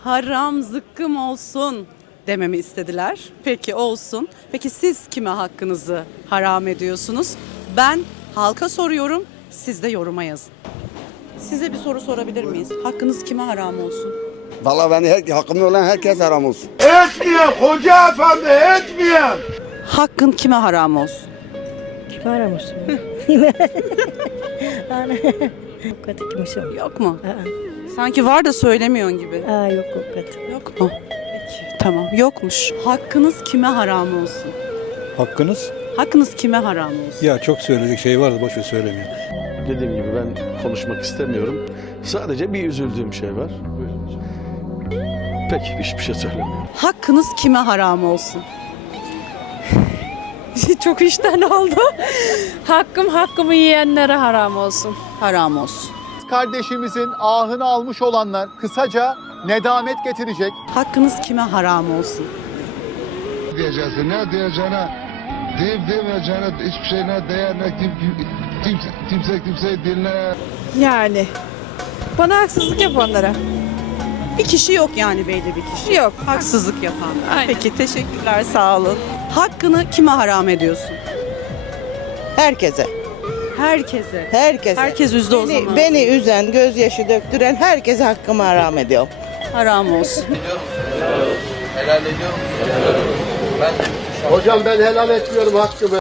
Haram zıkkım olsun dememi istediler. Peki olsun. Peki siz kime hakkınızı haram ediyorsunuz? Ben halka soruyorum, siz de yoruma yazın. Size bir soru sorabilir miyiz? Hakkınız kime haram olsun? Vallahi ben hakkımda olan herkes haram olsun. Etmeyeyim hoca efendi, etmeyeyim. Hakkın kime haram olsun? Kim aramışsın? O kadar kimse Yok mu? Aa, Sanki var da söylemiyorsun gibi. yok o kadar. Yok mu? Peki, tamam. Yokmuş. Hakkınız kime haram olsun? Hakkınız? Hakkınız kime haram olsun? Ya çok söyledik şey vardı boşver söylemeyin. Dediğim gibi ben konuşmak istemiyorum. Sadece bir üzüldüğüm şey var. Peki hiçbir şey söylemiyorum. Hakkınız kime haram olsun? Çok işten oldu. Hakkımı yiyenlere haram olsun. Haram olsun. Kardeşimizin ahını almış olanlar kısaca nedamet getirecek. Hakkınız kime haram olsun? Diyeceksin ne diyeceğine deyip demeyeceğine hiçbir şeyine değer ne kimse kimseyi dinle. Yani bana haksızlık yapanlara. Bir kişi yok yani belli bir kişi. Yok. Haksızlık yapan. Aynen. Peki teşekkürler sağ olun. Hakkını kime haram ediyorsun? Herkese. Herkese. Herkese. Herkes üzdü o zaman. Beni üzen, gözyaşı döktüren herkese hakkımı haram ediyorum. Haram olsun. Hocam ben helal etmiyorum hakkımı.